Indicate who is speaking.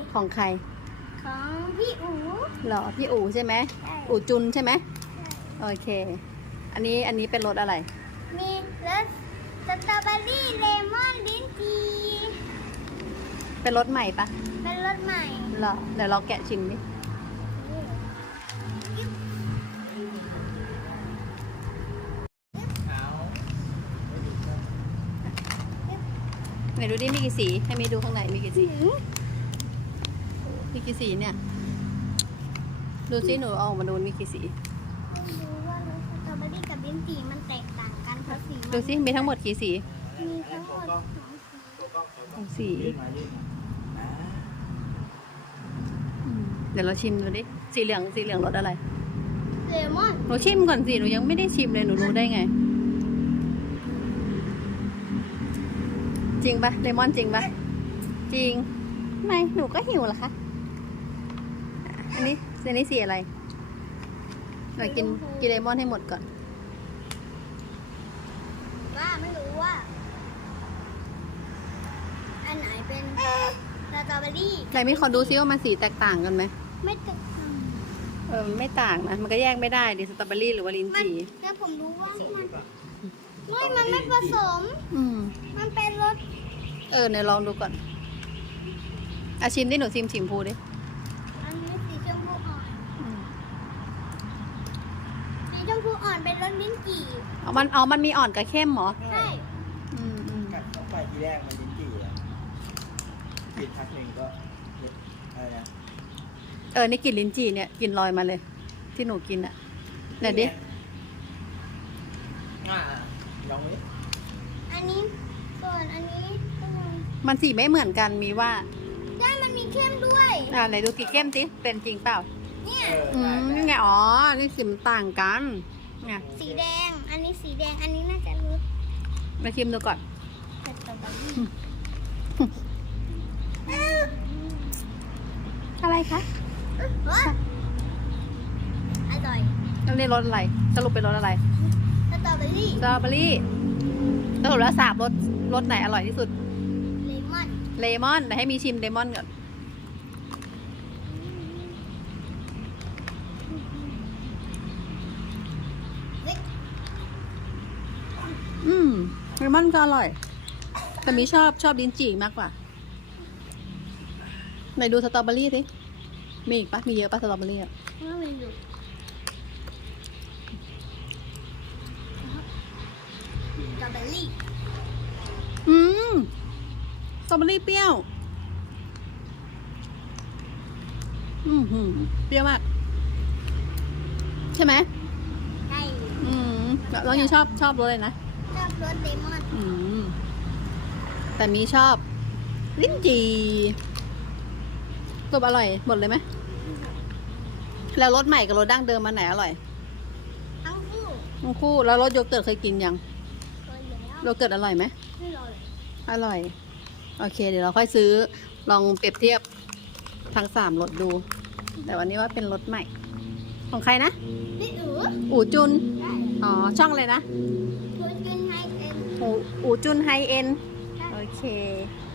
Speaker 1: ของใคร
Speaker 2: ของพี่อู๋
Speaker 1: เหรอพี่อู๋ใช่ไหมอู๋จุนใช่ไหมโอเคอันนี้เป็นรสอะไร
Speaker 2: มีรสสตรอเบอรี่เลมอนลิ้นจี่
Speaker 1: เป็นรสใหม่ปะ
Speaker 2: เป็นรสใหม่
Speaker 1: เหรอเดี๋ยวเราแกะชิมดิไหนดูดิมีกี่สีให้มีดูข้างในมีกี่สีมีกี่สีเนี่ยดูซิหนูเอาออกมาดูมีกี่สี
Speaker 2: ไม่รู้ว่ารสสตรอเบอรี่กับลิ้นจี่มันแตกต่างกันเพราะสี
Speaker 1: ดูซิมีทั้งหมดกี่สี
Speaker 2: มีทั้งหมด
Speaker 1: 2 สีเดี๋ยวเราชิมดูดิสีเหลืองรสอะไร
Speaker 2: เลมอน
Speaker 1: หนูชิมก่อนสิหนูยังไม่ได้ชิมเลยหนูรู้ได้ไงจริงปะเลมอนจริงปะจริงไม่หนูก็หิวเหรอคะอันนี้สีอะไรหนูกินเลมอนให้หมดก่อน
Speaker 2: ว่าไม่รู้ว่าอันไหนเป็นสตรอเบอรี่
Speaker 1: ไหนไม่ขอดูซิว่ามันสีแตกต่างกันไหม
Speaker 2: ไม่แตกต่าง
Speaker 1: ไม่ต่างนะมันก็แยกไม่ได้ดิสตรอเบอรี่หรือว่าลิ้นจี่
Speaker 2: แล้วผมรู้ว่ามันไม่ผสมมันเป็นรส
Speaker 1: เนี่ยลองดูก่อนชิมดิหนูชิมพูดิ
Speaker 2: อันนี้สีชมพูอ่อนสีชมพูอ่อนเป็นรสลิ้นจี่
Speaker 1: มันมีอ่อนกับเข้มเหรอ
Speaker 2: ใช่
Speaker 3: กัดเข้าไปทีแรกมันลิ้นจี่อะกินพักหนึ่งก็อะไรนะ
Speaker 1: นี่กลิ่นลิ้นจี่เนี่ยกลิ่นลอยมาเลยที่หนูกินอ่ะไหนดิ
Speaker 3: ลองดิ
Speaker 2: อันนี้ส่วนอันนี้
Speaker 1: มันสีไม่เหมือนกันมีว่า
Speaker 2: ใช่มันมีเข้มด้วย
Speaker 1: ไหนดูสีเข้มสิเป็นจริงเปล่า
Speaker 2: เนี่ย
Speaker 1: นี่ไงนี่สีมันต่างกันเนี่ย
Speaker 2: สีแดงอันนี้สีแดงอันนี้น่าจะรู้
Speaker 1: มาชิมดูก่อนอะไรคะ
Speaker 2: อร่อย
Speaker 1: แล้วนี่รสอะไรสรุปเป็นรสอะไร
Speaker 2: สตรอเบอรี่
Speaker 1: สรุปแล้วรสไหนอร่อยที่สุดเลมอนเดี๋ยวให้มีชิมเลมอนก่อนเลมอนก็อร่อยแต่มีชอบลิ้นจี่มากกว่าไหนดูสตรอเบอรี่สิมีอีกปะมีเยอะปะสตรอเบอรี่อ่ะ
Speaker 2: ไม่มีอยู่สตรอเบอรี่
Speaker 1: สตรอเบอรี่เปรี้ยวเปรี้ยวมากใช่ไหม
Speaker 2: ใช่
Speaker 1: แล้วยังชอบรสอะไรนะ
Speaker 2: ชอบรสเลมอน
Speaker 1: แต่มีชอบลิ้นจี่ตัวอร่อยหมดเลยไหมแล้วรสใหม่กับรสดั้งเดิมมันไหนอร่อย
Speaker 2: ทั้ง
Speaker 1: คู่แล้วรสโยเกิร์ตเคยกินยังโยเกิร์ตอร่อยไหมอร่อยโอเคเดี๋ยวเราค่อยซื้อลองเปรียบเทียบทั้ง3รสดูแต่วันนี้ว่าเป็นรสใหม่ของใครนะอู๋จุนช่องเลยนะ
Speaker 2: อู๋จุนไฮเอ็น
Speaker 1: อู๋จุนไฮเอ็นโอเค